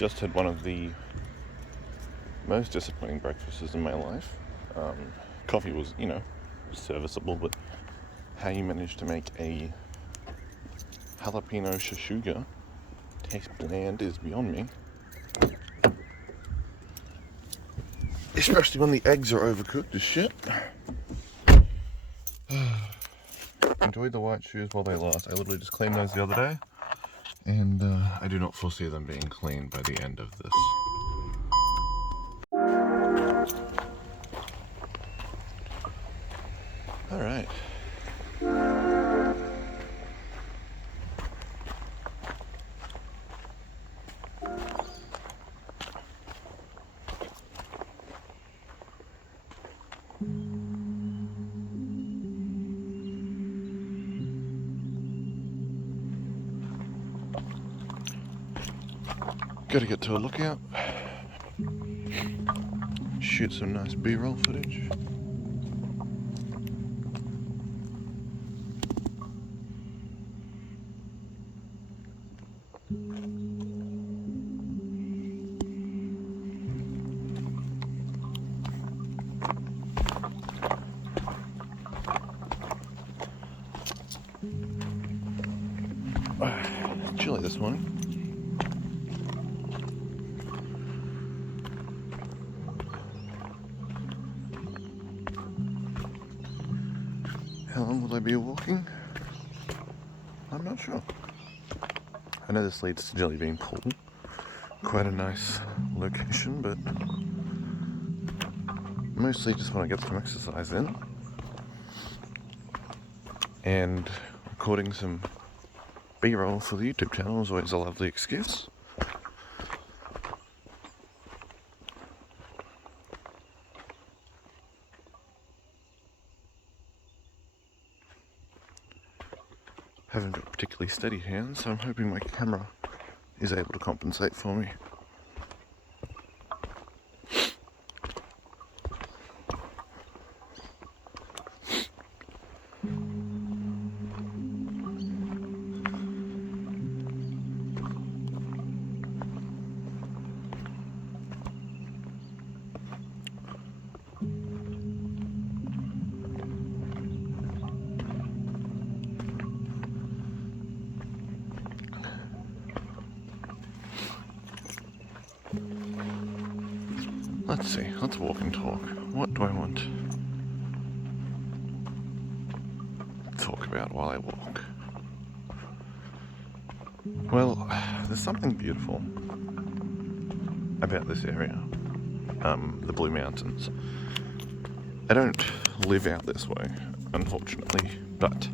just had one of the most disappointing breakfasts in my life. Coffee was, serviceable, but how you managed to make a jalapeno shashuga taste bland is beyond me. Especially when the eggs are overcooked as shit. Enjoy the white shoes while they last. I literally just cleaned those the other day, and I do not foresee them being cleaned by the end of this. Alright. Gotta get to a lookout, shoot some nice B-roll footage. It's chilly this morning. How long will I be walking? I'm not sure. I know this leads to Jelly Bean Pool. Quite a nice location, but mostly just want to get some exercise in. And recording some B-roll for the YouTube channel is always a lovely excuse. Haven't got particularly steady hands, so I'm hoping my camera is able to compensate for me. Let's see, let's walk and talk. What do I want to talk about while I walk? Well, there's something beautiful about this area, the Blue Mountains. I don't live out this way, unfortunately, but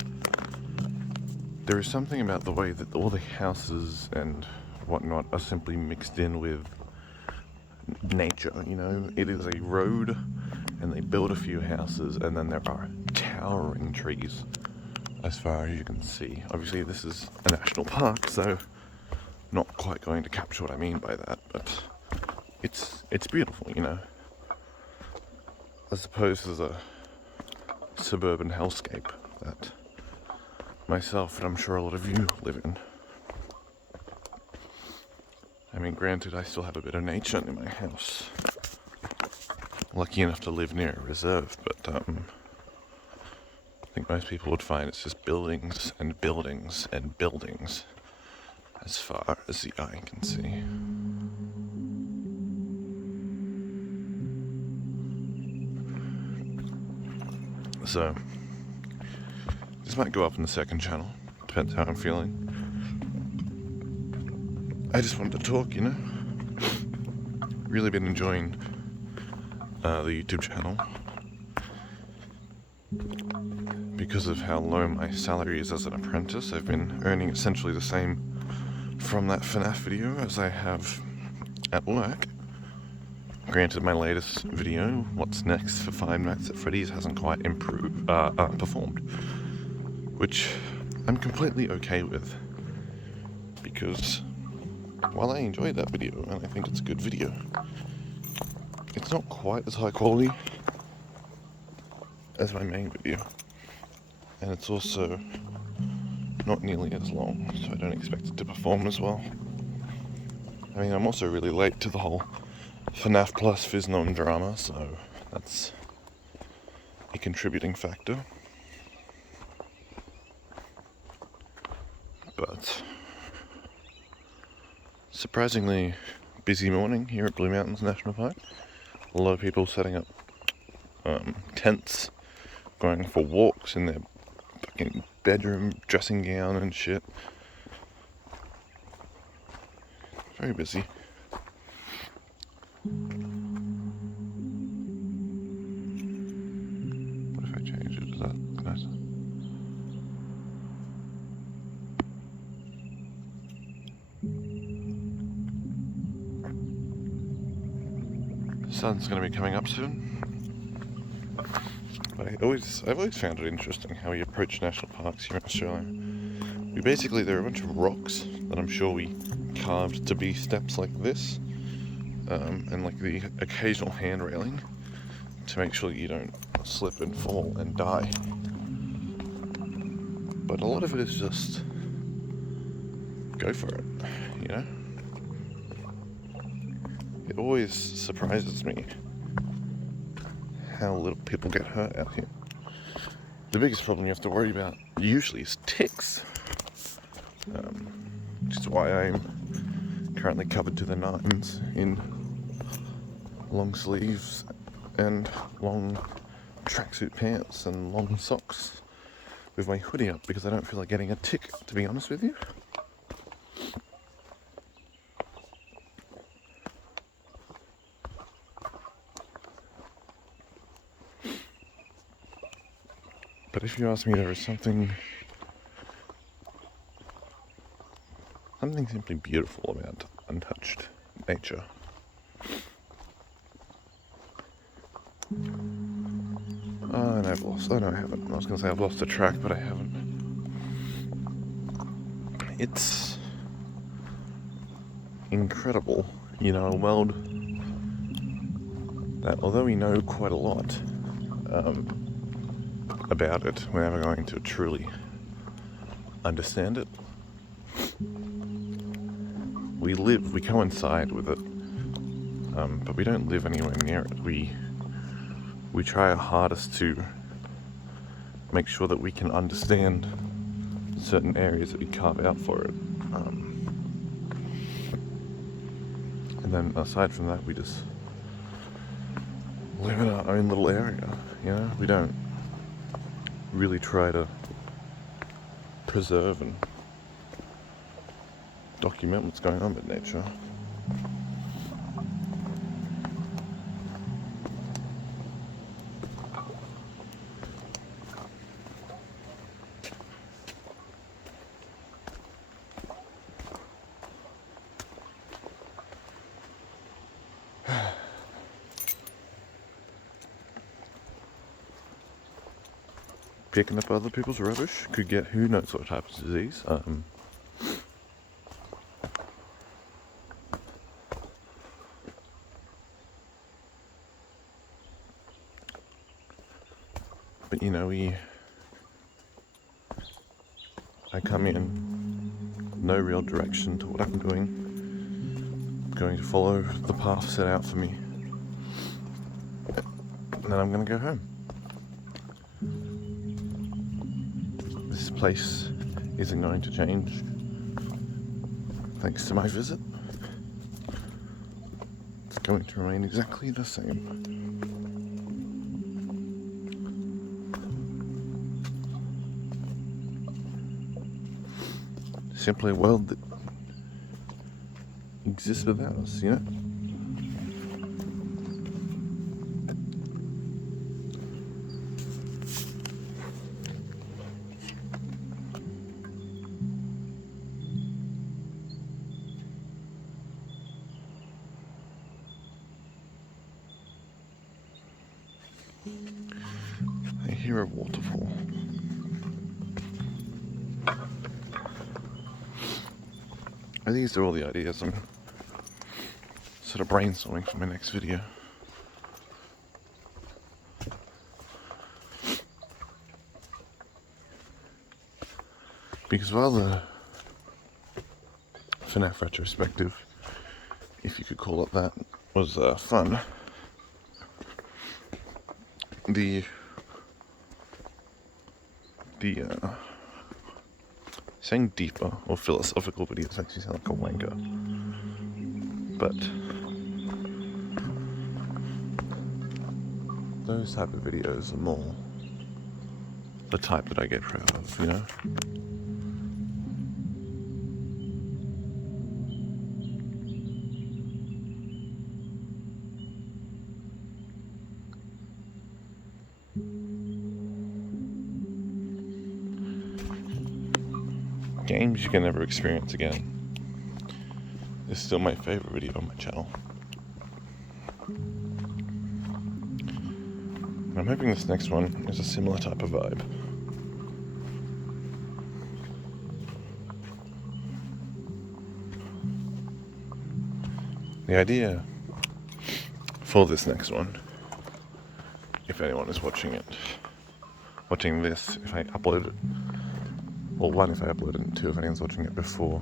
there is something about the way that all the houses and whatnot are simply mixed in with nature, It is a road, and they build a few houses, and then there are towering trees as far as you can see. Obviously this is a national park, so not quite going to capture what I mean by that, but it's beautiful, as opposed to the suburban hellscape that myself and I'm sure a lot of you live in. I mean, granted, I still have a bit of nature in my house. Lucky enough to live near a reserve, but I think most people would find it's just buildings and buildings and buildings as far as the eye can see. So, this might go up in the second channel, depends how I'm feeling. I just wanted to talk, Really been enjoying the YouTube channel because of how low my salary is as an apprentice. I've been earning essentially the same from that FNAF video as I have at work. Granted, my latest video, What's Next for Five Nights at Freddy's, hasn't quite performed, which I'm completely okay with, because while I enjoyed that video, and I think it's a good video, it's not quite as high quality as my main video. And it's also not nearly as long, so I don't expect it to perform as well. I mean, I'm also really late to the whole FNAF plus Fiznom drama, so that's a contributing factor. But surprisingly busy morning here at Blue Mountains National Park. A lot of people setting up tents, going for walks in their fucking bedroom dressing gown and shit. Very busy. What if I change it? Is that nice? The sun's going to be coming up soon. But I've always found it interesting how we approach national parks here in Australia. There are a bunch of rocks that I'm sure we carved to be steps like this, and like the occasional hand railing to make sure you don't slip and fall and die. But a lot of it is just go for it, you know? It always surprises me how little people get hurt out here. The biggest problem you have to worry about usually is ticks, which is why I'm currently covered to the nines in long sleeves and long tracksuit pants and long socks with my hoodie up, because I don't feel like getting a tick, to be honest with you. But if you ask me, there is something simply beautiful about untouched nature. Oh, and I've lost. Oh no, I haven't. I was going to say I've lost the track, but I haven't. It's incredible, you know, a world that, although we know quite a lot about it, we're never going to truly understand it. We coincide with it, but we don't live anywhere near it. We try our hardest to make sure that we can understand certain areas that we carve out for it. And then aside from that, we just live in our own little area, you know? We don't really try to preserve and document what's going on with nature. Picking up other people's rubbish could get who knows what type of disease. But you know, I come in, no real direction to what I'm doing. I'm going to follow the path set out for me. And then I'm going to go home. This place isn't going to change thanks to my visit. It's going to remain exactly the same. Simply a world that exists without us, you know? I hear a waterfall. I think these are all the ideas I'm sort of brainstorming for my next video. Because while the FNAF retrospective if you could call it that, was fun. The saying deeper or philosophical videos makes you sound like a wanker. But those type of videos are more the type that I get proud of, you know? Games you can never experience again is still my favorite video on my channel. I'm hoping this next one is a similar type of vibe. The idea for this next one, if anyone is watching this, if I upload it, well, one, if I upload it, and two, if anyone's watching it before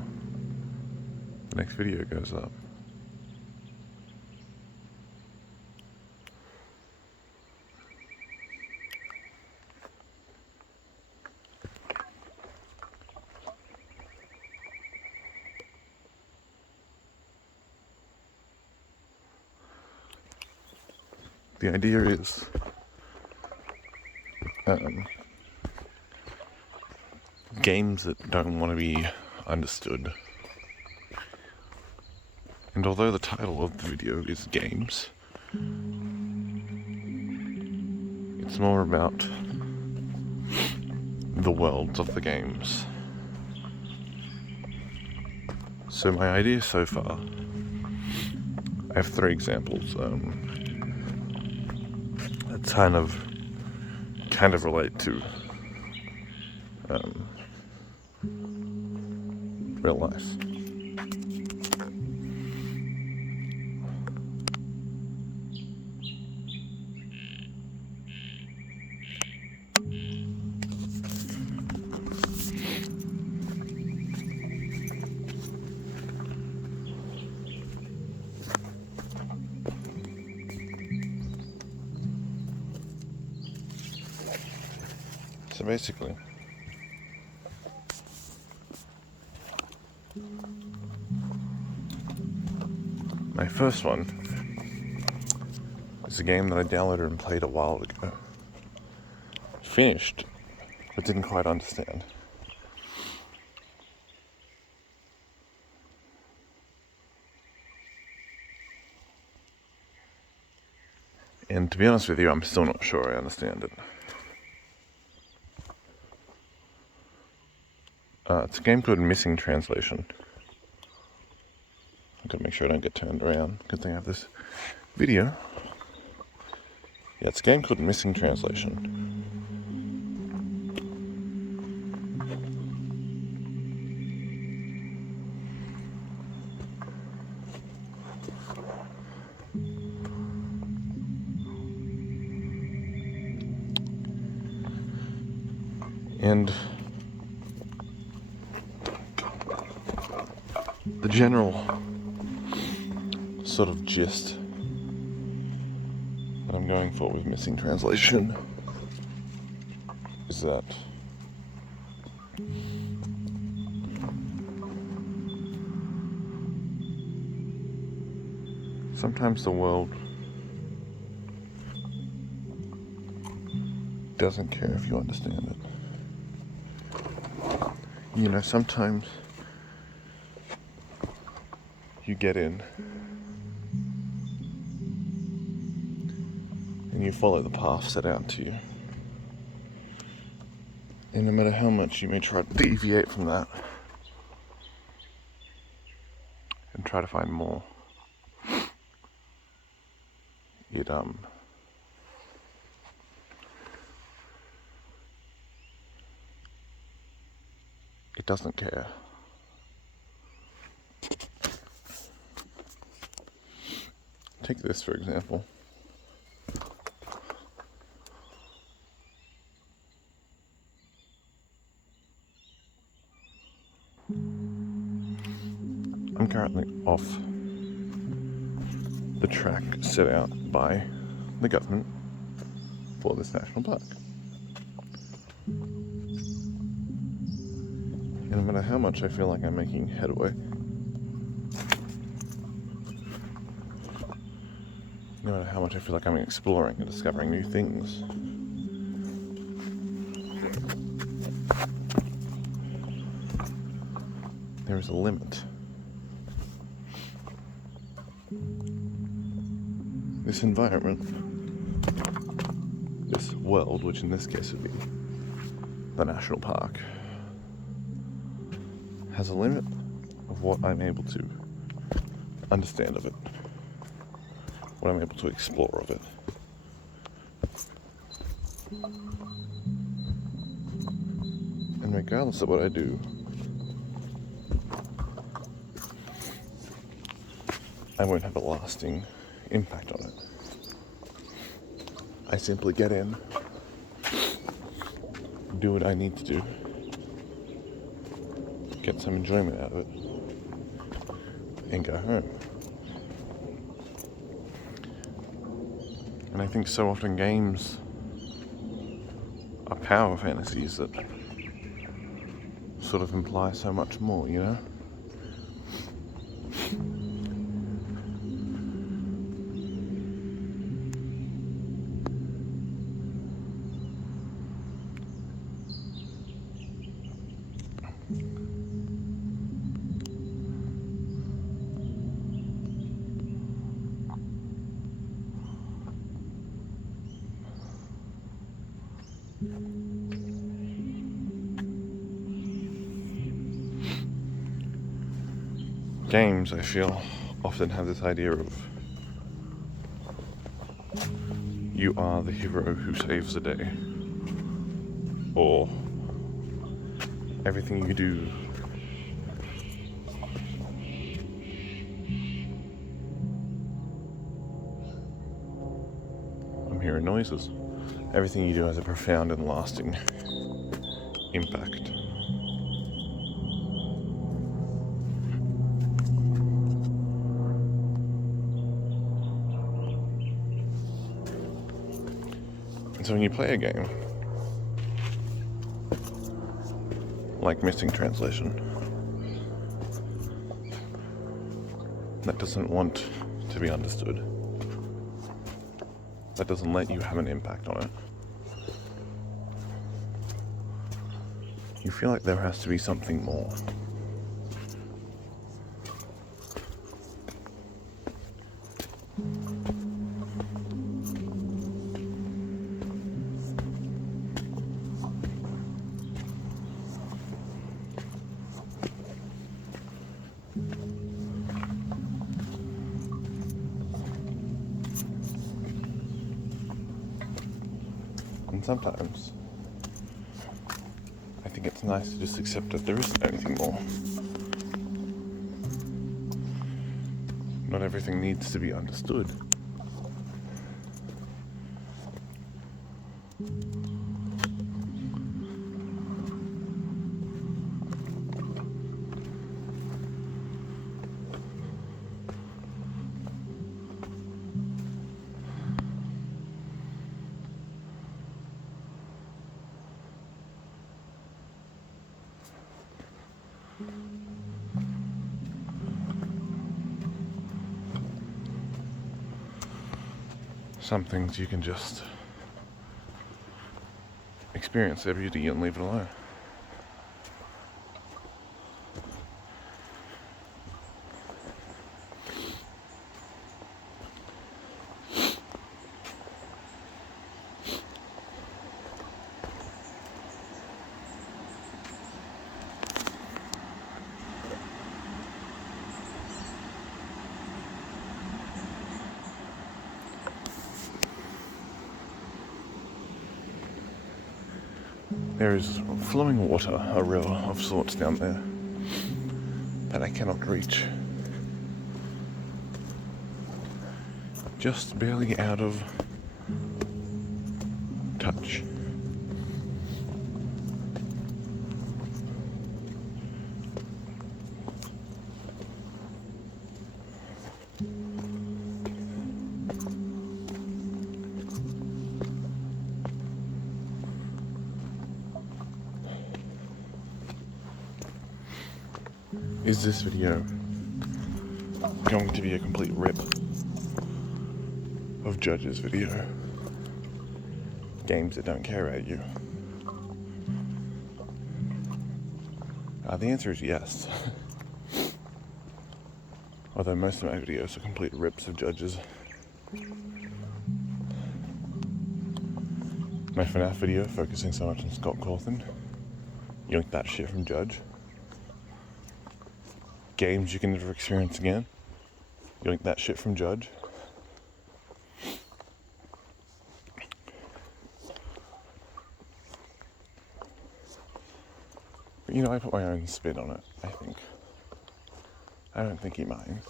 the next video goes up. The idea is games that don't want to be understood. And although the title of the video is games, it's more about the worlds of the games. So my idea so far, I have 3 examples that kind of relate to real life. So basically, my first one is a game that I downloaded and played a while ago. Finished, but didn't quite understand. And to be honest with you, I'm still not sure I understand it. It's a game called Missing Translation. I've got to make sure I don't get turned around. Good thing I have this video. Yeah, it's a game called Missing Translation. And the general sort of gist that I'm going for with Missing Translation is that sometimes the world doesn't care if you understand it. You know, sometimes you get in and you follow the path set out to you. And no matter how much you may try to deviate from that and try to find more, it doesn't care. Take this for example. I'm currently off the track set out by the government for this national park. And no matter how much I feel like I'm making headway, no matter how much I feel like I'm exploring and discovering new things, there is a limit. This environment, this world, which in this case would be the national park, has a limit of what I'm able to understand of it, what I'm able to explore of it. And regardless of what I do, I won't have a lasting impact on it. I simply get in, do what I need to do, get some enjoyment out of it, and go home. And I think so often games are power fantasies that sort of imply so much more, you know? Games, I feel, often have this idea of you are the hero who saves the day, or everything you do I'm hearing noises. Everything you do has a profound and lasting impact. So when you play a game like Missing Translation that doesn't want to be understood, that doesn't let you have an impact on it, you feel like there has to be something more. And sometimes I think it's nice to just accept that there isn't anything more. Not everything needs to be understood. Some things you can just experience their beauty and leave it alone. There is flowing water, a river of sorts down there that I cannot reach. Just barely out of touch. Is this video going to be a complete rip of Judge's video? Games that don't care about you. The answer is yes. Although most of my videos are complete rips of Judge's. My FNAF video focusing so much on Scott Cawthon. Yoink that shit from Judge. Games you can never experience again. Yoink that shit from Judge. But, you know, I put my own spin on it, I think. I don't think he minds.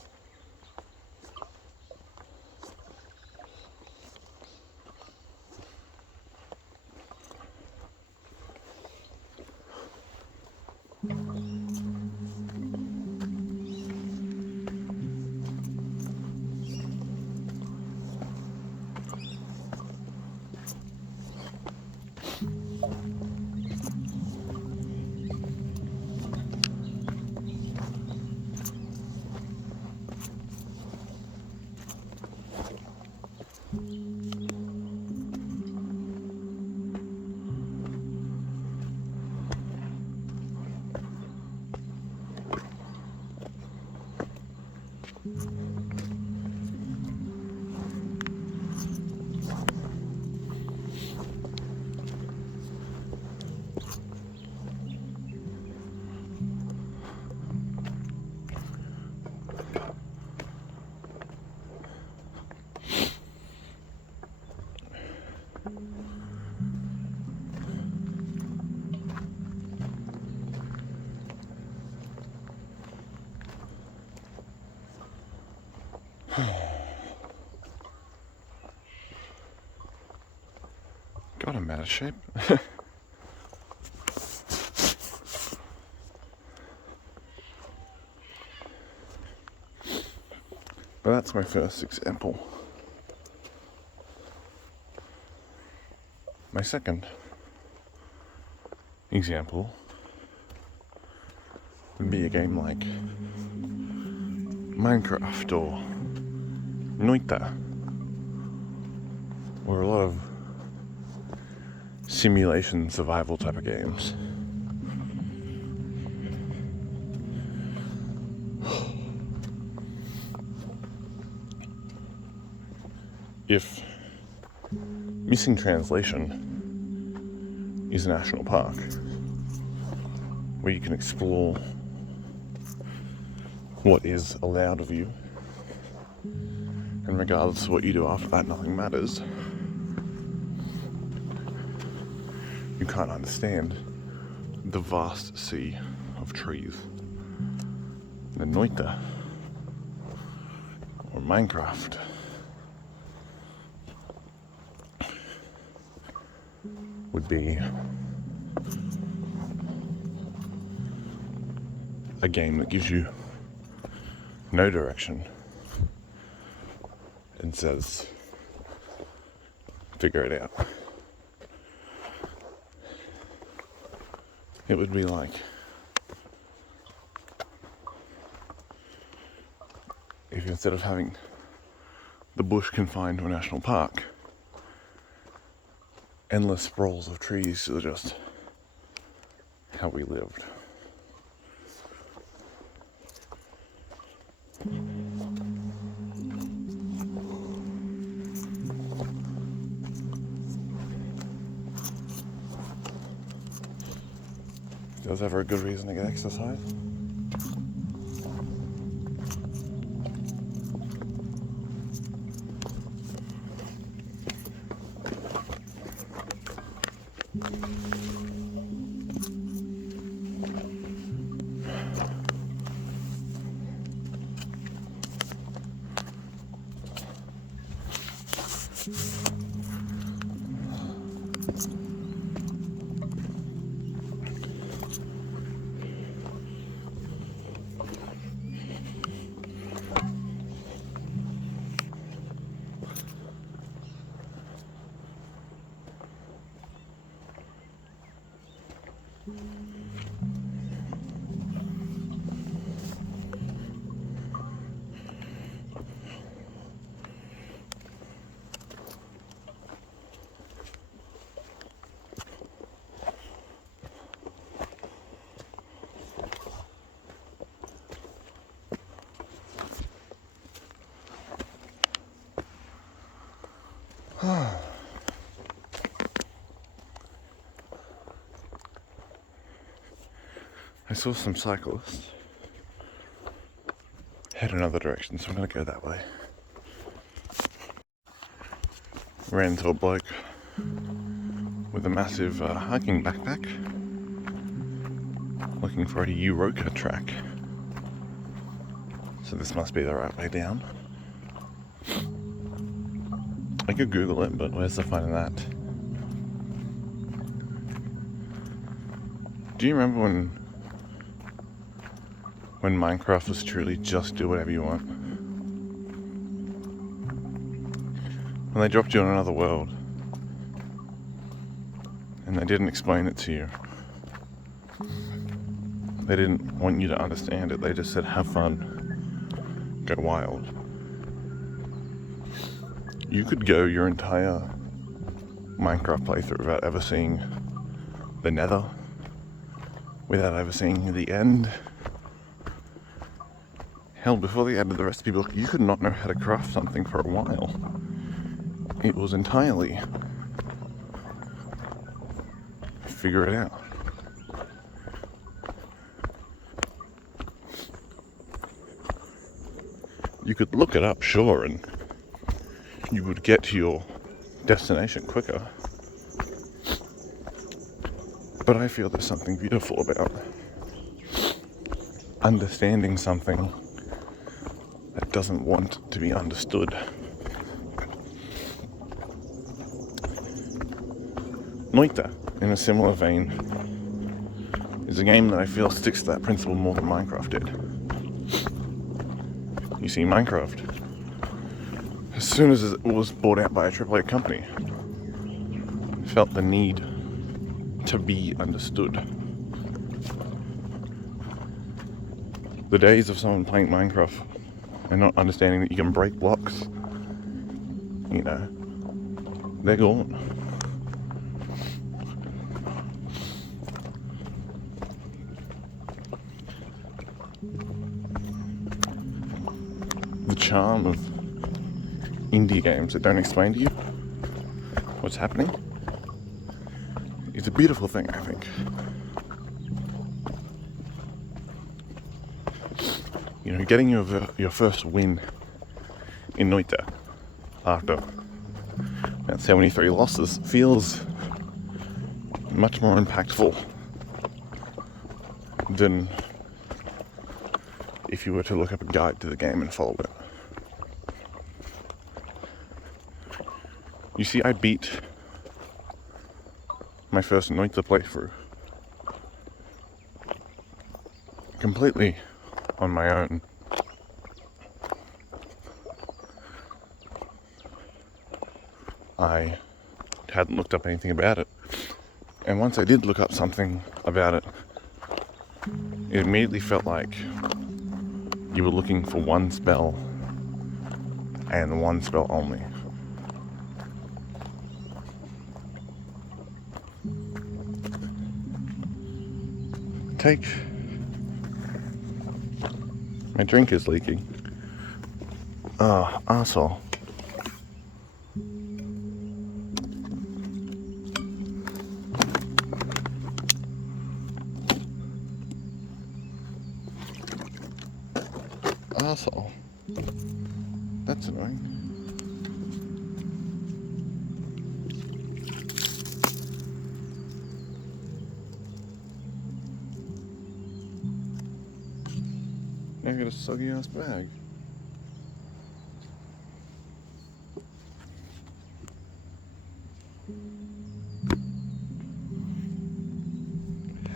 God, I'm out of shape. But that's my first example. My second example would be a game like Minecraft or Noita, or a lot of simulation survival type of games. If Missing Translation is a national park where you can explore what is allowed of you, and regardless of what you do after that, nothing matters, you can't understand the vast sea of trees. The Noita or Minecraft would be a game that gives you no direction and says, figure it out. It would be like if instead of having the bush confined to a national park, endless sprawls of trees are just how we lived. If there was ever a good reason to get exercise, I saw some cyclists head another direction, so I'm gonna go that way. Ran into a bloke with a massive hiking backpack looking for a Europa track. So this must be the right way down. I could Google it, but where's the fun in that? Do you remember when Minecraft was truly just do whatever you want? When they dropped you on another world and they didn't explain it to you. They didn't want you to understand it. They just said, have fun, go wild. You could go your entire Minecraft playthrough without ever seeing the Nether, without ever seeing the end. Hell, before they added the recipe book, you could not know how to craft something for a while. It was entirely figure it out. You could look it up, sure, and you would get to your destination quicker. But I feel there's something beautiful about understanding something that doesn't want to be understood. Noita, in a similar vein, is a game that I feel sticks to that principle more than Minecraft did. You see, Minecraft, as soon as it was bought out by a AAA company, felt the need to be understood. The days of someone playing Minecraft and not understanding that you can break blocks, you know, they're gone. The charm of indie games that don't explain to you what's happening is a beautiful thing, I think. You know, getting your first win in Noita after about 73 losses feels much more impactful than if you were to look up a guide to the game and follow it. You see, I beat my first Noita playthrough completely on my own. I hadn't looked up anything about it, and once I did look up something about it, it immediately felt like you were looking for one spell and one spell only. My drink is leaking. Oh, arsehole. Arsehole. That's annoying. Now I got a soggy ass bag.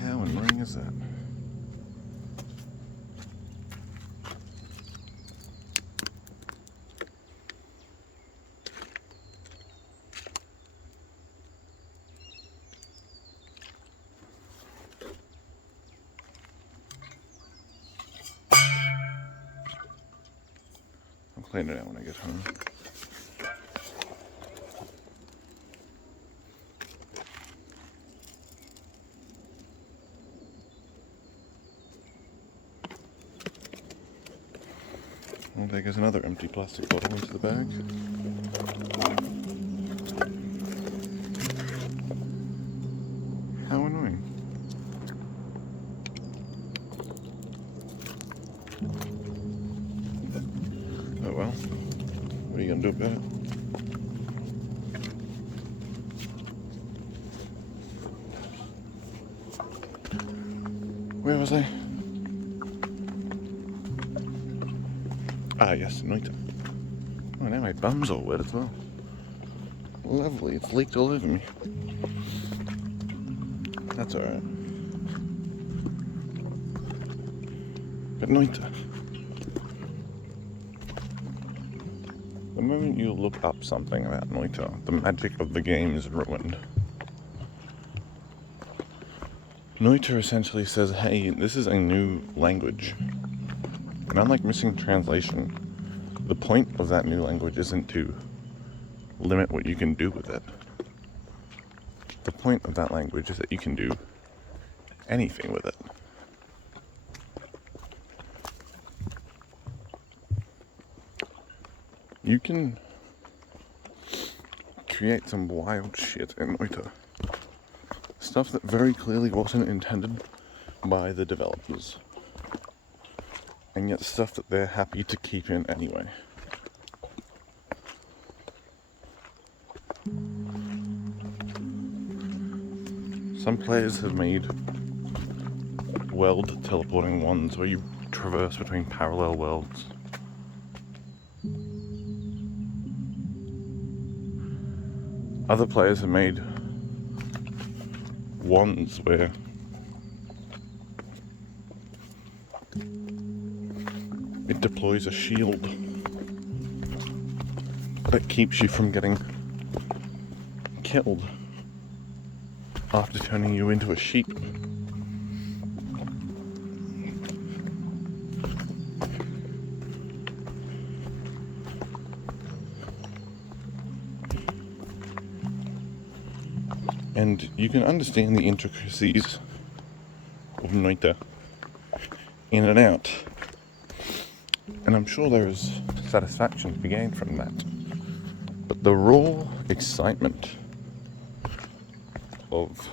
How annoying is that? I'll clean it out when I get home. Well, there goes another empty plastic bottle into the bag. well, what are you going to do about it? Where was I? Ah, yes, Noita. Oh, now my bum's all wet as well. Lovely, it's leaked all over me. That's alright. But Noita. The moment you look up something about Noita, the magic of the game is ruined. Noita essentially says, hey, this is a new language. And unlike missing translation, the point of that new language isn't to limit what you can do with it. The point of that language is that you can do anything with it. You can create some wild shit in Noita. Stuff that very clearly wasn't intended by the developers. And yet stuff that they're happy to keep in anyway. Some players have made world teleporting ones where you traverse between parallel worlds. Other players have made wands where it deploys a shield that keeps you from getting killed after turning you into a sheep. And you can understand the intricacies of Noita in and out. And I'm sure there is satisfaction to be gained from that. But the raw excitement of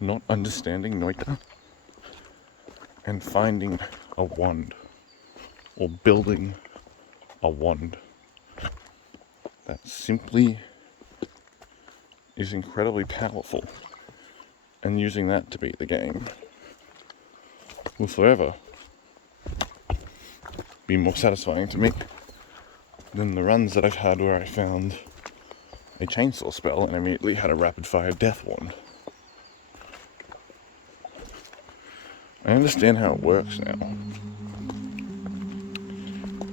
not understanding Noita and finding a wand or building a wand that simply is incredibly powerful, and using that to beat the game will forever be more satisfying to me than the runs that I've had where I found a chainsaw spell and immediately had a rapid fire death wand. I understand how it works now,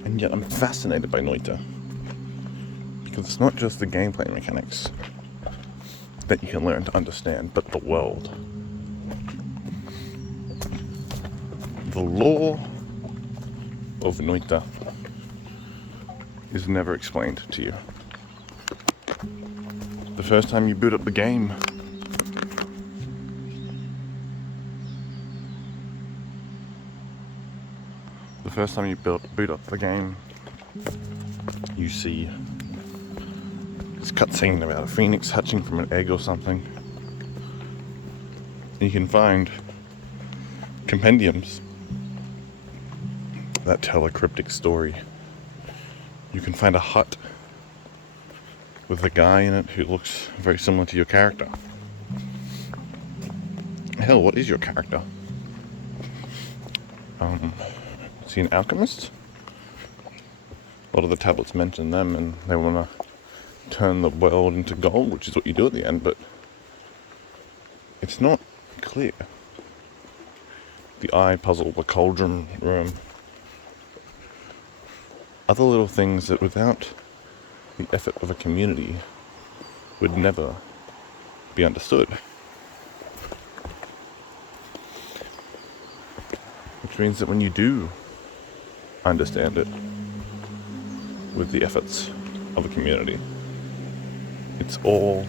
and yet I'm fascinated by Noita because it's not just the gameplay mechanics that you can learn to understand, but the world. The lore of Noita is never explained to you. The first time you boot up the game, you see this cutscene about a phoenix hatching from an egg or something. You can find compendiums that tell a cryptic story. You can find a hut with a guy in it who looks very similar to your character. Hell, what is your character? Is he an alchemist? A lot of the tablets mention them, and they want to turn the world into gold, which is what you do at the end, but it's not clear. The eye puzzle, the cauldron room, other little things that without the effort of a community would never be understood. Which means that when you do understand it with the efforts of a community, it's all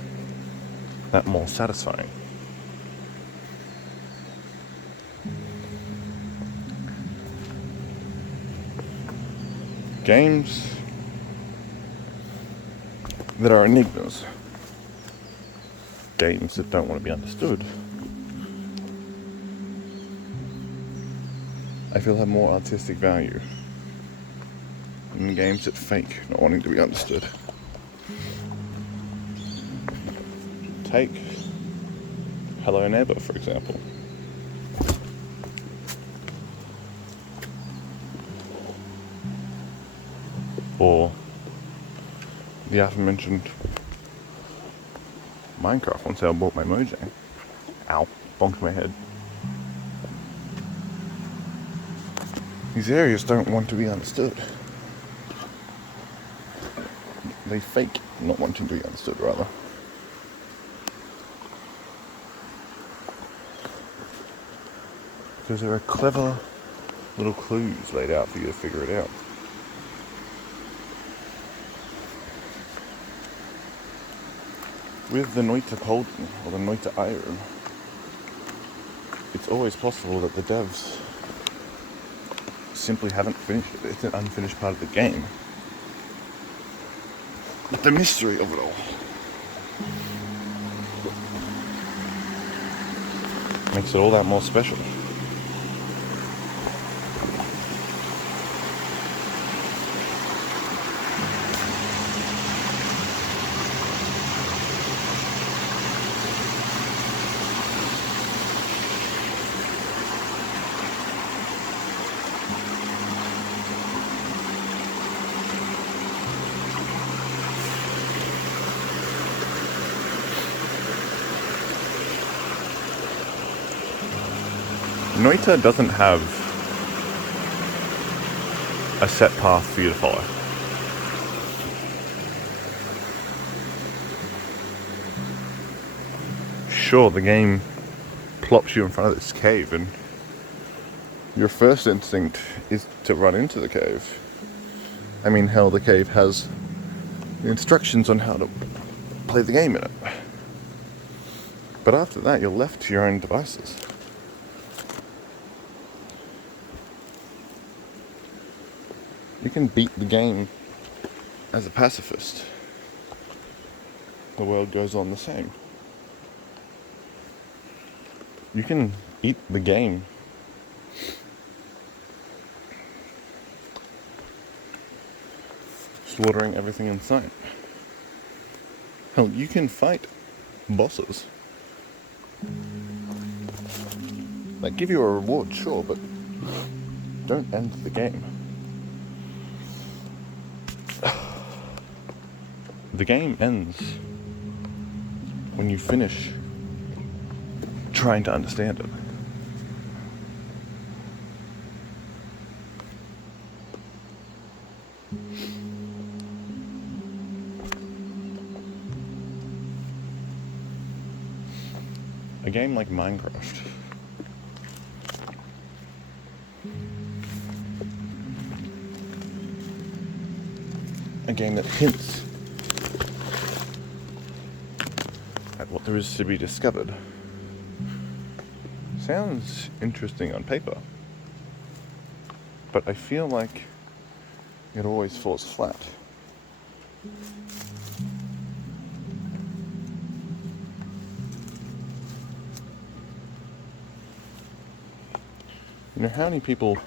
that more satisfying. Games that are enigmas, games that don't want to be understood, I feel have more artistic value in games that fake not wanting to be understood. Take Hello Neighbor, for example. Or the aforementioned Minecraft once I bought my Mojang. Ow, bonked my head. These areas don't want to be understood. They fake not wanting to be understood, rather. Because there are clever little clues laid out for you to figure it out. With the Noita Polden, or the Noita Iron, it's always possible that the devs simply haven't finished it. It's an unfinished part of the game. But the mystery of it all makes it all that more special. Noita doesn't have a set path for you to follow. Sure, the game plops you in front of this cave and your first instinct is to run into the cave. I mean, hell, the cave has instructions on how to play the game in it. But after that, you're left to your own devices. You can beat the game as a pacifist. The world goes on the same. You can beat the game slaughtering everything in sight. Hell, you can fight bosses that give you a reward, sure, but don't end the game. The game ends when you finish trying to understand it. A game like Minecraft a game that hints at what there is to be discovered sounds interesting on paper, but I feel like it always falls flat. You know, how many people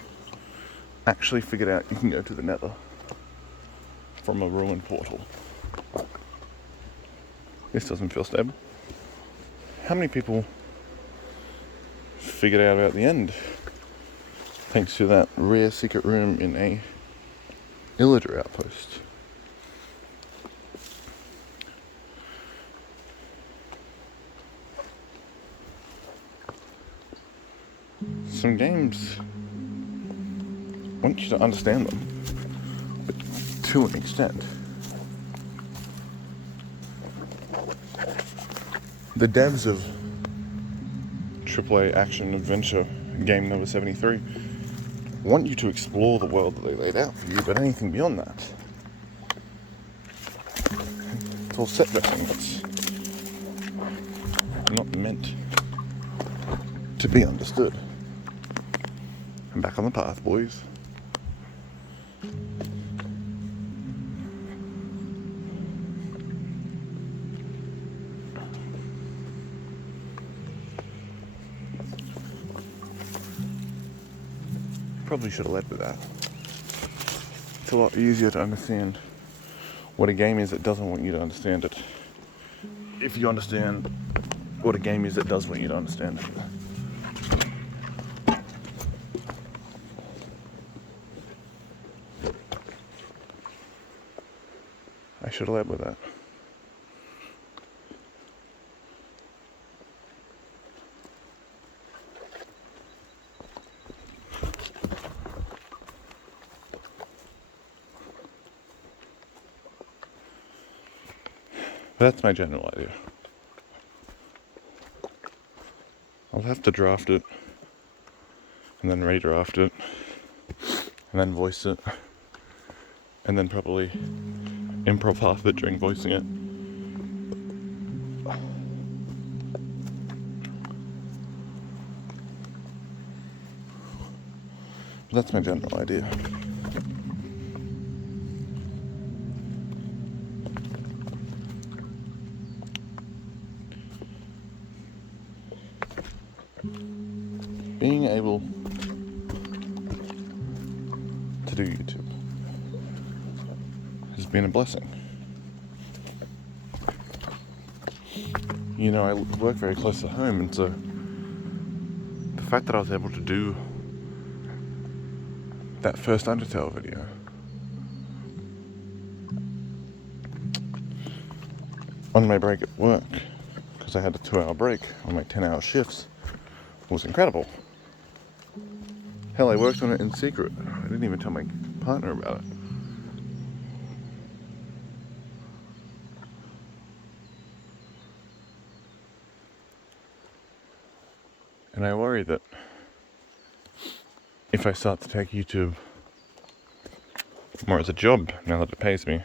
actually figured out you can go to the Nether from a ruined portal? This doesn't feel stable. How many people figured out about the end thanks to that rare secret room in a Illager outpost? Some games want you to understand them, but to an extent. The devs of AAA action adventure game number 73 want you to explore the world that they laid out for you, but anything beyond that, it's all set dressing. It's not meant to be understood. I'm back on the path, boys. Probably should have led with that. It's a lot easier to understand what a game is that doesn't want you to understand it, if you understand what a game is that does want you to understand it. I should have led with that. But that's my general idea. I'll have to draft it, and then redraft it, and then voice it, and then probably improv half of it during voicing it. But that's my general idea. Being able to do YouTube has been a blessing. You know, I work very close to home, and so the fact that I was able to do that first Undertale video on my break at work, because I had a 2-hour break on my 10-hour shifts, was incredible. Hell, I worked on it in secret. I didn't even tell my partner about it. And I worry that if I start to take YouTube more as a job, now that it pays me,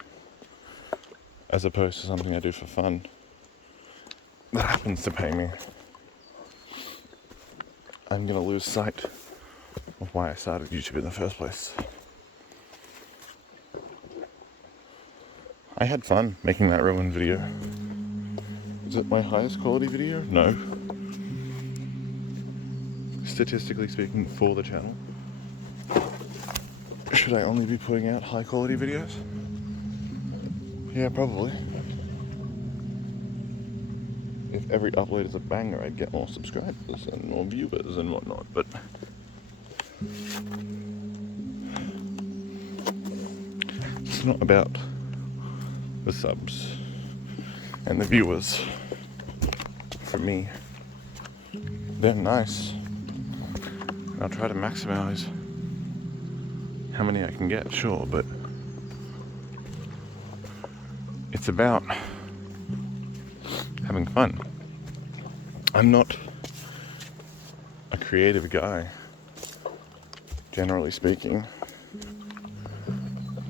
as opposed to something I do for fun, that happens to pay me, I'm gonna lose sight of why I started YouTube in the first place. I had fun making that ruined video. Is it my highest quality video? No. Statistically speaking, for the channel, should I only be putting out high quality videos? Yeah, probably. If every upload is a banger, I'd get more subscribers and more viewers and whatnot, but it's not about the subs and the viewers. For me, they're nice. I'll try to maximize how many I can get, sure, but it's about having fun. I'm not a creative guy, generally speaking.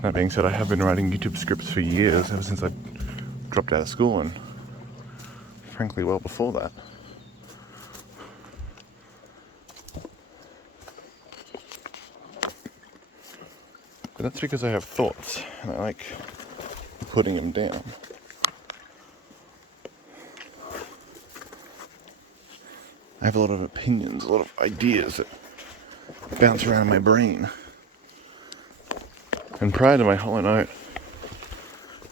That being said, I have been writing YouTube scripts for years, ever since I dropped out of school, and frankly, well before that. But that's because I have thoughts, and I like putting them down. I have a lot of opinions, a lot of ideas that bounce around in my brain. And prior to my Hollow Knight,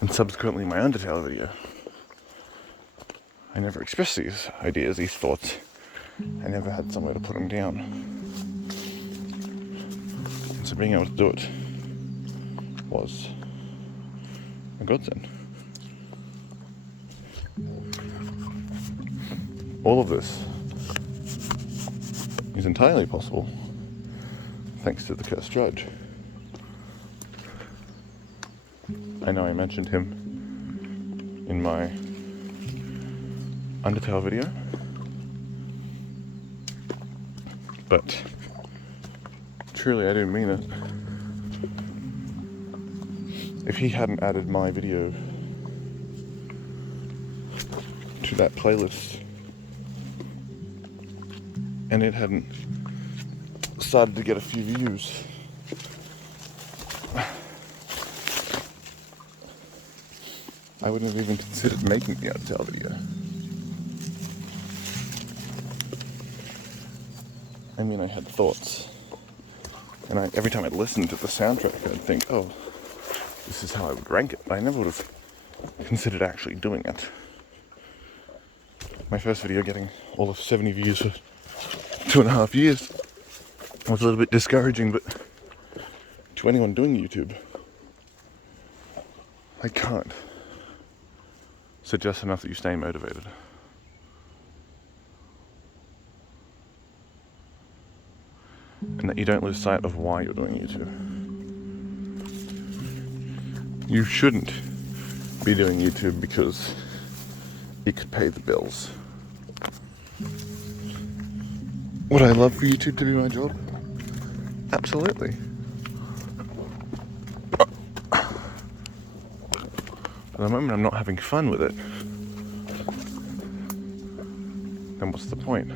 and subsequently my Undertale video, I never expressed these ideas, these thoughts. I never had somewhere to put them down. And so being able to do it was a godsend. All of this is entirely possible thanks to the Cursed Judge. I know I mentioned him in my Undertale video, but truly I do mean it. If he hadn't added my video to that playlist, and it hadn't started to get a few views, I wouldn't have even considered making the Undertale video. I mean, I had thoughts, And every time I'd listen to the soundtrack, I'd think, oh, this is how I would rank it. I never would have considered actually doing it. My first video getting all of 70 views for 2.5 years was a little bit discouraging, but to anyone doing YouTube, I can't suggest enough that you stay motivated. And that you don't lose sight of why you're doing YouTube. You shouldn't be doing YouTube because it could pay the bills. Would I love for YouTube to be my job? Absolutely. At the moment I'm not having fun with it, then what's the point?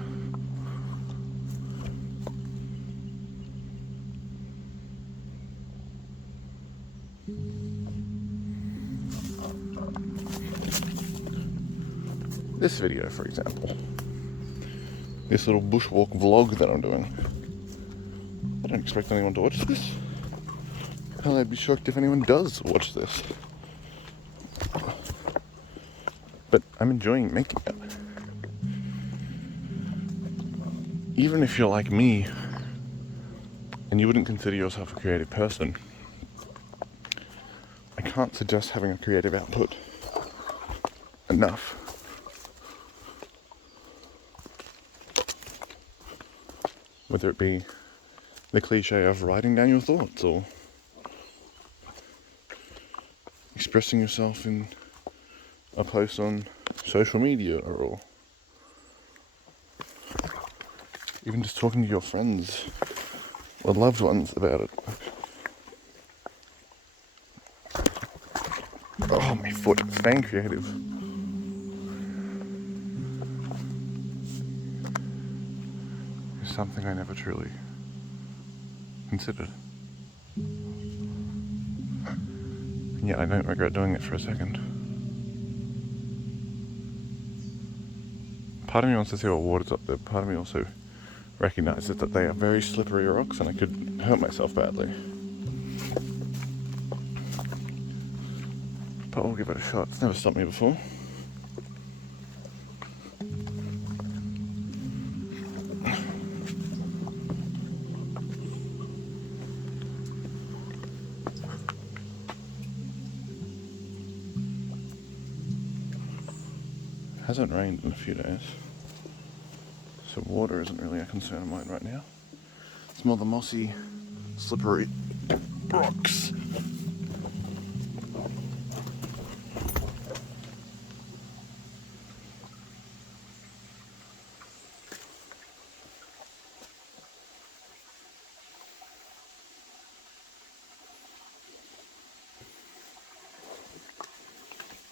This video, for example, this little bushwalk vlog that I'm doing, I don't expect anyone to watch this. Hell, I'd be shocked if anyone does watch this. But I'm enjoying making it. Even if you're like me, and you wouldn't consider yourself a creative person, I can't suggest having a creative output enough. Whether it be the cliche of writing down your thoughts or expressing yourself in a post on social media or even just talking to your friends or loved ones about it. Oh, my foot, staying creative. Something I never truly considered. And yet I don't regret doing it for a second. Part of me wants to see what water's up there, part of me also recognizes that they are very slippery rocks and I could hurt myself badly. But we'll give it a shot. It's never stopped me before. It hasn't rained in a few days, so water isn't really a concern of mine right now. It's more the mossy, slippery rocks.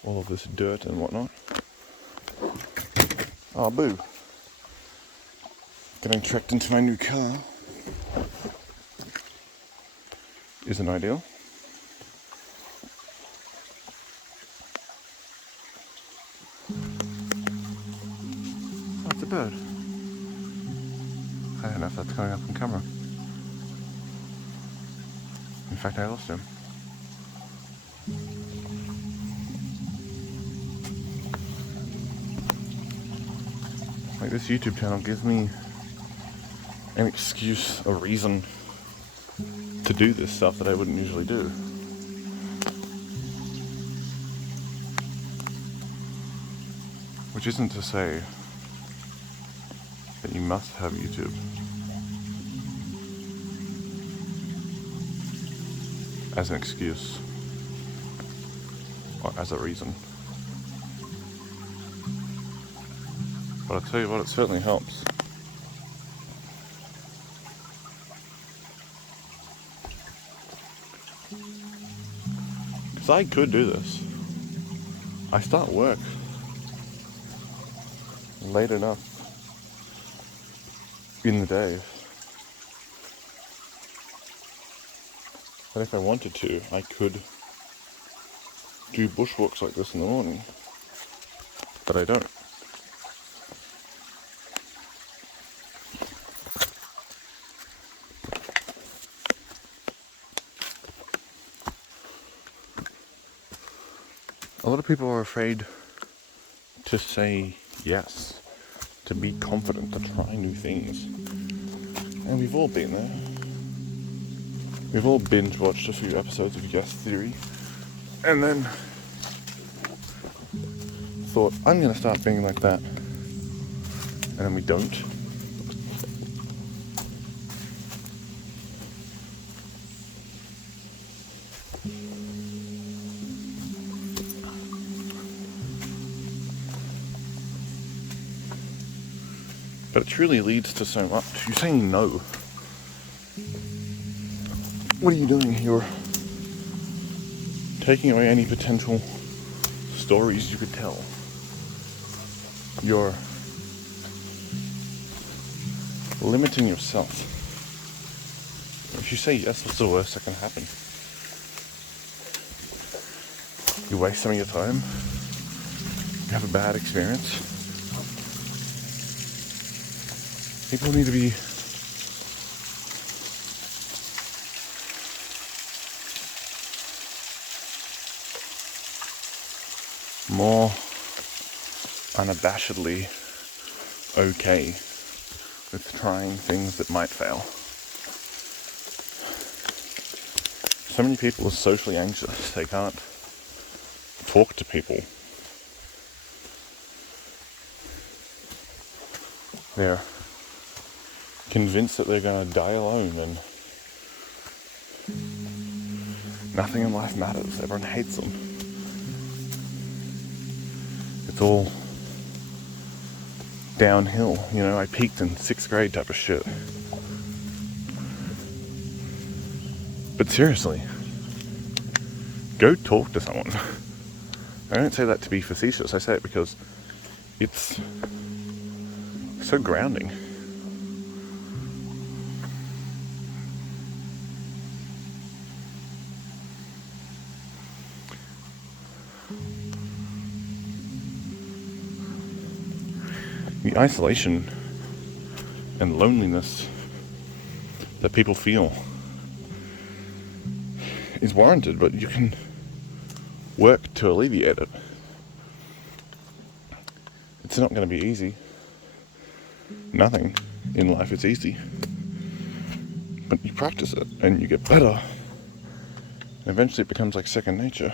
All of this dirt and whatnot. Oh, boo. Getting trekked into my new car isn't ideal. Oh, it's a bird. I don't know if that's coming up on camera. In fact, I lost him. Like, this YouTube channel gives me an excuse, a reason to do this stuff that I wouldn't usually do. Which isn't to say that you must have YouTube. As an excuse. Or as a reason. But I'll tell you what, it certainly helps. Because I could do this. I start work late enough in the day that if I wanted to, I could do bushwalks like this in the morning. But I don't. a lot of people are afraid to say yes, to be confident, to try new things. And we've all been there. We've all binge watched a few episodes of Yes Theory and then thought, I'm going to start being like that. And then we don't. But it truly leads to so much. You're saying no. What are you doing? You're taking away any potential stories you could tell. You're limiting yourself. If you say yes, what's the worst that can happen? You waste some of your time. You have a bad experience. People need to be more unabashedly okay with trying things that might fail. So many people are socially anxious, they can't talk to people. They're convinced that they're going to die alone and nothing in life matters, everyone hates them. It's all downhill, you know, I peaked in 6th grade type of shit. But seriously, go talk to someone. I don't say that to be facetious, I say it because it's so grounding. The isolation and loneliness that people feel is warranted, but you can work to alleviate it. It's not going to be easy. Nothing in life is easy. But you practice it and you get better. And eventually it becomes like second nature.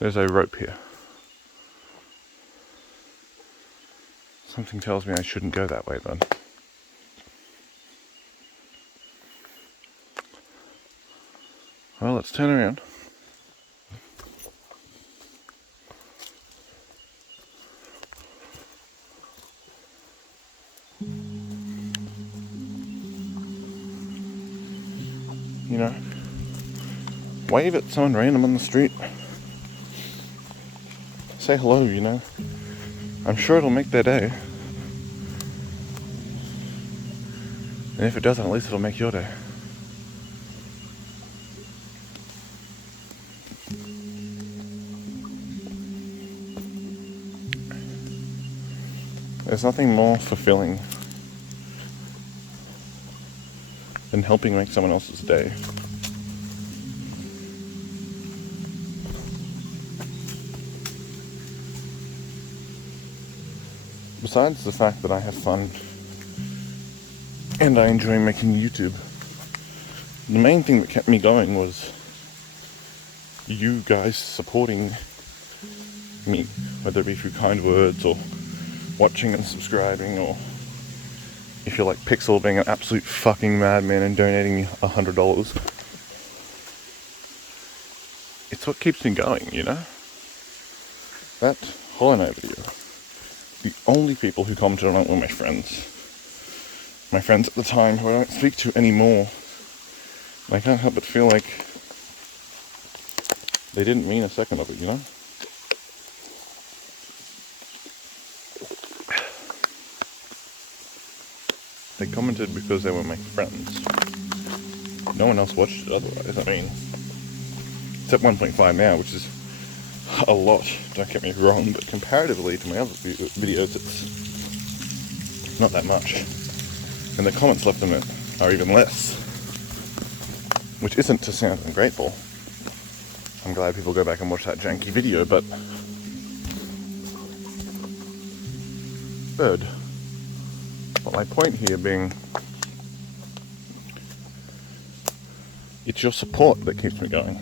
There's a rope here. Something tells me I shouldn't go that way then. Well, let's turn around. You know, wave at someone random on the street. Say hello, you know. I'm sure it'll make their day. And if it doesn't, at least it'll make your day. There's nothing more fulfilling than helping make someone else's day. Besides the fact that I have fun and I enjoy making YouTube, the main thing that kept me going was you guys supporting me, whether it be through kind words or watching and subscribing, or if you're like Pixel being an absolute fucking madman and donating me $100. It's what keeps me going, you know? That Hollow Knight video, the only people who commented on it were my friends. My friends at the time who I don't speak to anymore. And I can't help but feel like they didn't mean a second of it, you know? They commented because they were my friends. No one else watched it otherwise. I mean, it's at 1.5 now, which is a lot, don't get me wrong, but comparatively to my other videos, it's not that much. And the comments left on it are even less. Which isn't to sound ungrateful. I'm glad people go back and watch that janky video, but... But my point here being... It's your support that keeps me going.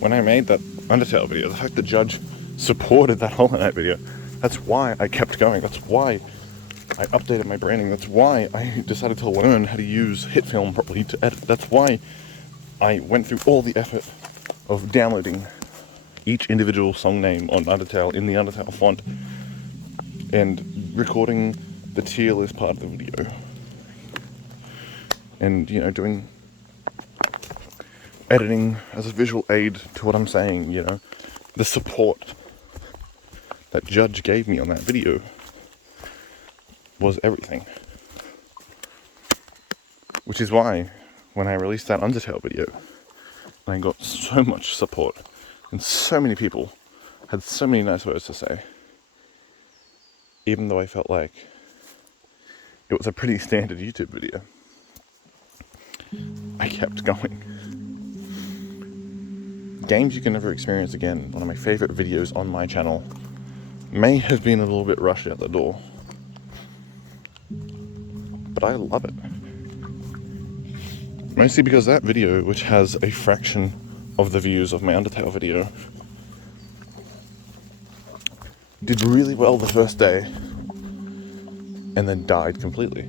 When I made that Undertale video, the fact that Judge supported that Hollow Knight video, that's why I kept going. That's why I updated my branding. That's why I decided to learn how to use HitFilm properly to edit. That's why I went through all the effort of downloading each individual song name on Undertale in the Undertale font and recording the tier list part of the video. And, you know, doing editing as a visual aid to what I'm saying, you know. The support that Judge gave me on that video was everything. Which is why, when I released that Undertale video, I got so much support, and so many people had so many nice words to say, even though I felt like it was a pretty standard YouTube video. I kept going. Games You Can Never Experience Again, one of my favourite videos on my channel, may have been a little bit rushed out the door, but I love it. Mostly because that video, which has a fraction of the views of my Undertale video, did really well the first day, and then died completely.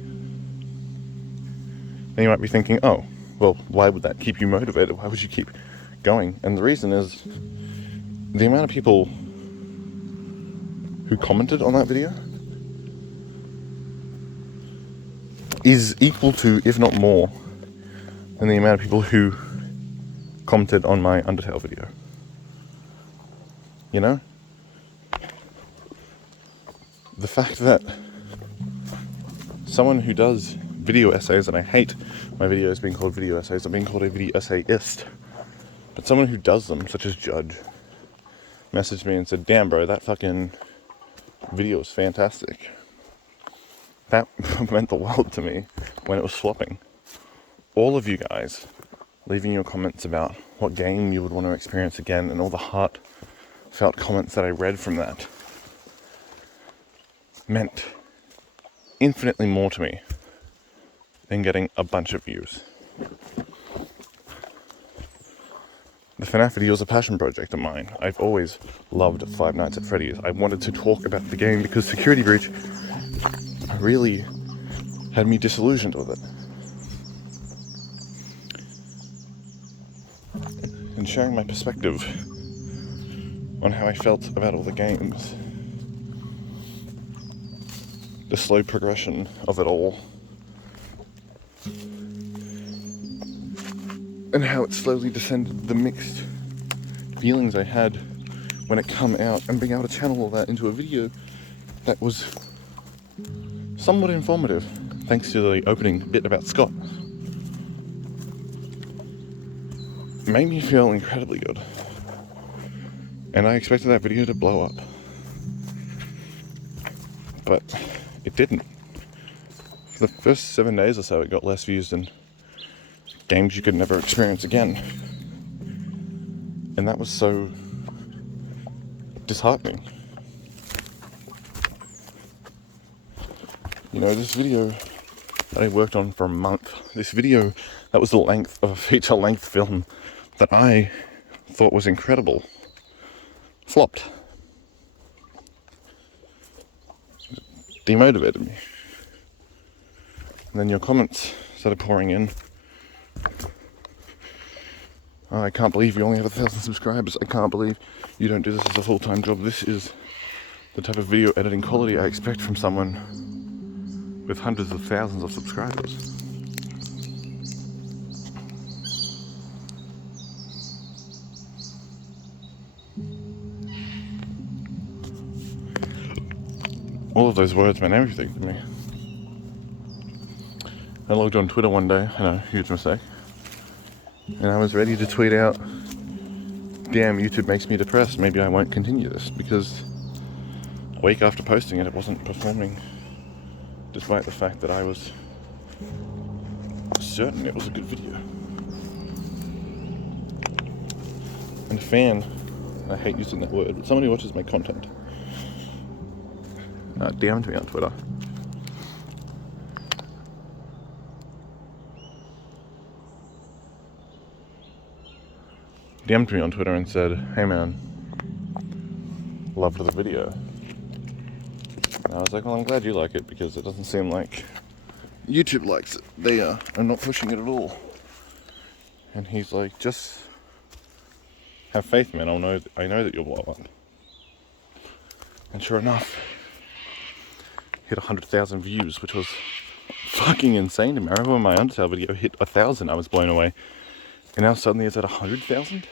And you might be thinking, oh, well, why would that keep you motivated? Why would you keep going? And the reason is the amount of people who commented on that video is equal to, if not more, than the amount of people who commented on my Undertale video. You know? The fact that someone who does video essays, and I hate my videos being called video essays, I'm being called a video essayist, but someone who does them, such as Judge, messaged me and said, damn bro, that fucking video is fantastic. That meant the world to me when it was flopping. All of you guys leaving your comments about what game you would want to experience again, and all the heartfelt comments that I read from that meant infinitely more to me than getting a bunch of views. The FNAF video is a passion project of mine. I've always loved Five Nights at Freddy's. I wanted to talk about the game because Security Breach really had me disillusioned with it. And sharing my perspective on how I felt about all the games. The slow progression of it all. And how it slowly descended, the mixed feelings I had when it came out, and being able to channel all that into a video that was somewhat informative, thanks to the opening bit about Scott. Made me feel incredibly good. And I expected that video to blow up. But it didn't. For the first 7 days or so, it got less views than Games You Could Never Experience Again. And that was so disheartening. You know, this video that I worked on for a month, this video that was the length of a feature-length film that I thought was incredible, flopped. Demotivated me. And then your comments started pouring in. Oh, I can't believe you only have 1,000 subscribers. I can't believe you don't do this as a full-time job. This is the type of video editing quality I expect from someone with hundreds of thousands of subscribers. All of those words meant everything to me. I logged on Twitter one day, I know, huge mistake, and I was ready to tweet out, damn, YouTube makes me depressed, maybe I won't continue this, because a week after posting it, it wasn't performing, despite the fact that I was certain it was a good video. And a fan, I hate using that word, but somebody who watches my content DM'd me on Twitter. DM'd me on Twitter and said, "Hey man, loved the video." And I was like, well, I'm glad you like it, because it doesn't seem like YouTube likes it. They are not pushing it at all. And he's like, just have faith, man. I know that you'll blow up. And sure enough, hit 100,000 views, which was fucking insane to me. I remember when my Undertale video hit 1,000, I was blown away. And now suddenly it's at 100,000.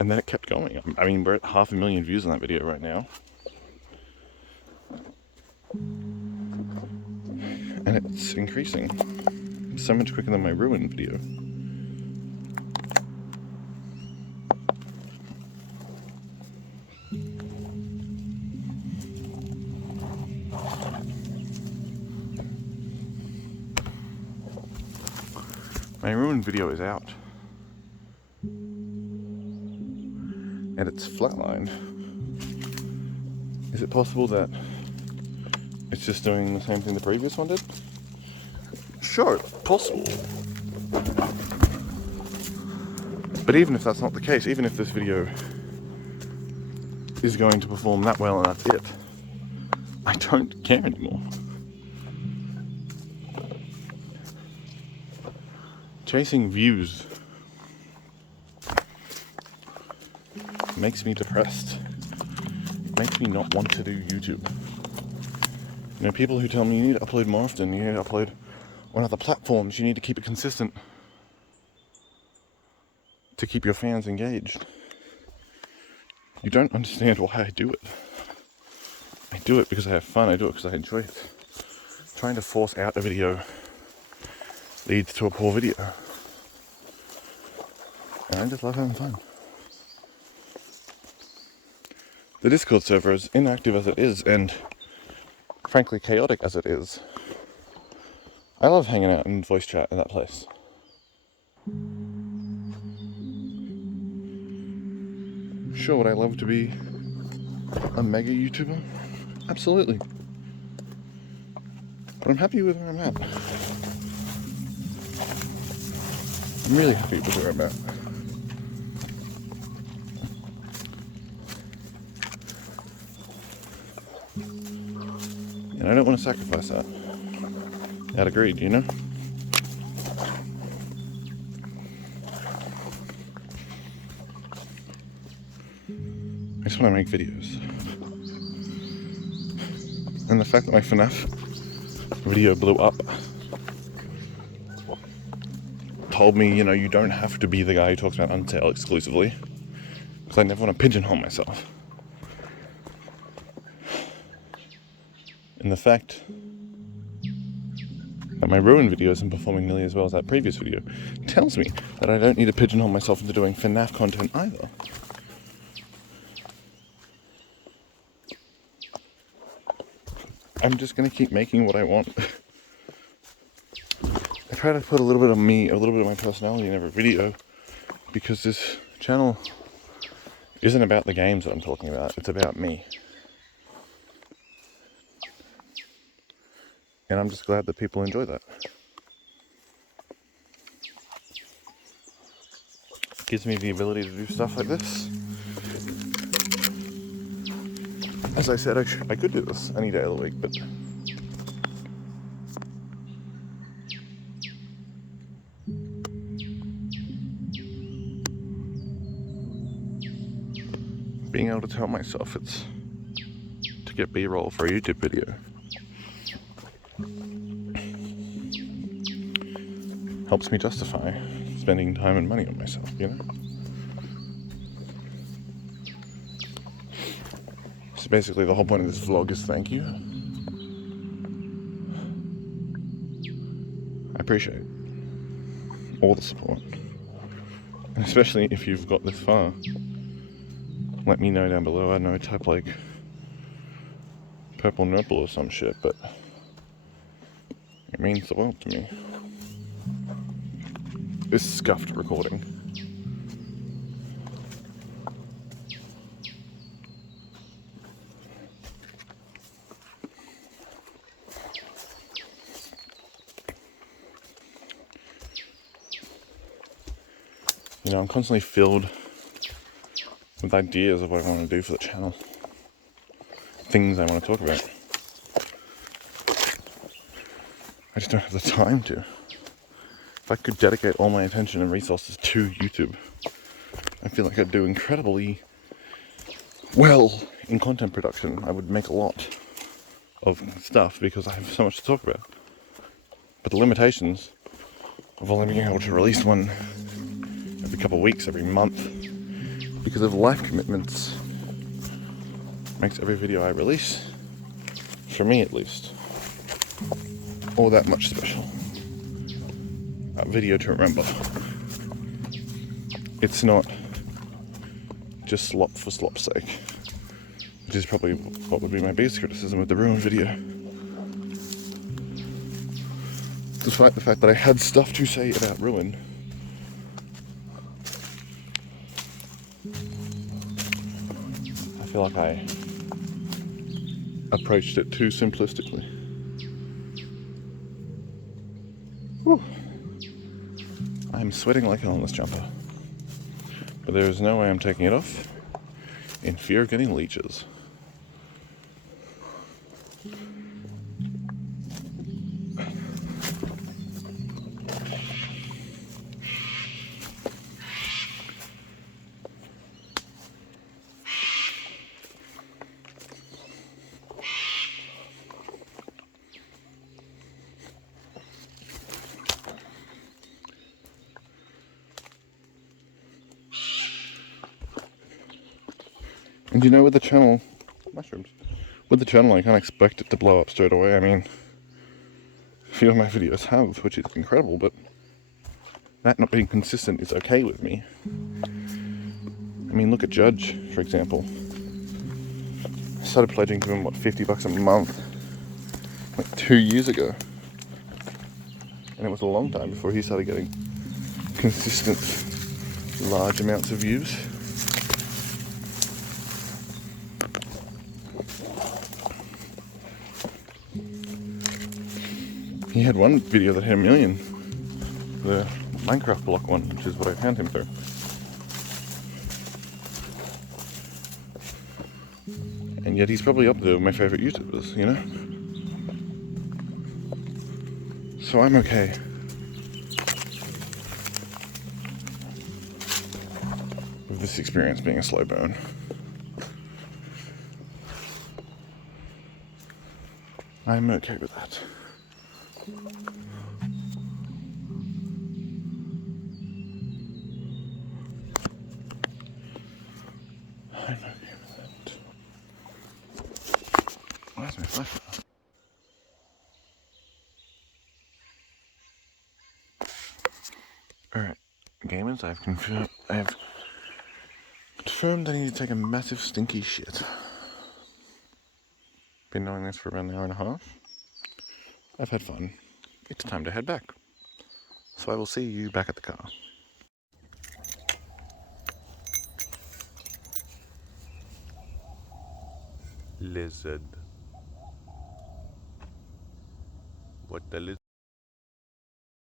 And then it kept going. I mean, we're at 500,000 views on that video right now. And it's increasing. So much quicker than my Ruin video. My Ruin video is out. And it's flatlined. Is it possible that it's just doing the same thing the previous one did? Sure, possible. But even if that's not the case, even if this video is going to perform that well and that's it, I don't care anymore. Chasing views makes me depressed. It makes me not want to do YouTube. You know, people who tell me you need to upload more often, you need to upload on other platforms, you need to keep it consistent to keep your fans engaged. You don't understand why I do it. I do it because I have fun, I do it because I enjoy it. Trying to force out a video leads to a poor video. And I just love having fun. The Discord server, as inactive as it is, and frankly chaotic as it is, I love hanging out in voice chat in that place. Sure, would I love to be a mega YouTuber? Absolutely. But I'm happy with where I'm at. I'm really happy with where I'm at. And I don't want to sacrifice that. Out of greed, you know? I just want to make videos. And the fact that my FNAF video blew up told me, you know, you don't have to be the guy who talks about Undertale exclusively. Because I never want to pigeonhole myself. And the fact that my Ruin video isn't performing nearly as well as that previous video tells me that I don't need to pigeonhole myself into doing FNAF content either. I'm just going to keep making what I want. I try to put a little bit of me, a little bit of my personality in every video, because this channel isn't about the games that I'm talking about, it's about me. And I'm just glad that people enjoy that. It gives me the ability to do stuff like this. As I said, I could do this any day of the week, but being able to tell myself it's to get B-roll for a YouTube video helps me justify spending time and money on myself, you know? So basically the whole point of this vlog is thank you. I appreciate all the support. And especially if you've got this far, let me know down below. I don't know, type like Purple Nurple or some shit, but It means the world to me. This scuffed recording. You know, I'm constantly filled with ideas of what I want to do for the channel. Things I want to talk about. I just don't have the time to. If I could dedicate all my attention and resources to YouTube, I feel like I'd do incredibly well in content production. I would make a lot of stuff because I have so much to talk about. But the limitations of only being able to release one every couple of weeks, every month, because of life commitments, makes every video I release, for me at least, all that much special. A video to remember. It's not just slop for slop's sake, which is probably what would be my biggest criticism of the Ruin video. Despite the fact that I had stuff to say about Ruin, I feel like I approached it too simplistically. Whew. I'm sweating like hell in this jumper, but there is no way I'm taking it off in fear of getting leeches. And you know, with the channel, mushrooms, with the channel I can't expect it to blow up straight away. I mean, a few of my videos have, which is incredible, but that not being consistent is okay with me. I mean, look at Judge, for example. I started pledging to him, what, $50 a month, like 2 years ago. And it was a long time before he started getting consistent, large amounts of views. He had one video that hit 1 million, the Minecraft block one, which is what I found him through. And yet he's probably up there with my favourite YouTubers, you know? So I'm okay. With this experience being a slow burn. I'm okay with that. I'm okay with that. Where's my flashlight? Alright, gamers, I've confirmed that I need to take a massive stinky shit. Been doing this for about an hour and a half. I've had fun. It's time to head back. So I will see you back at the car. Lizard. What the lizard?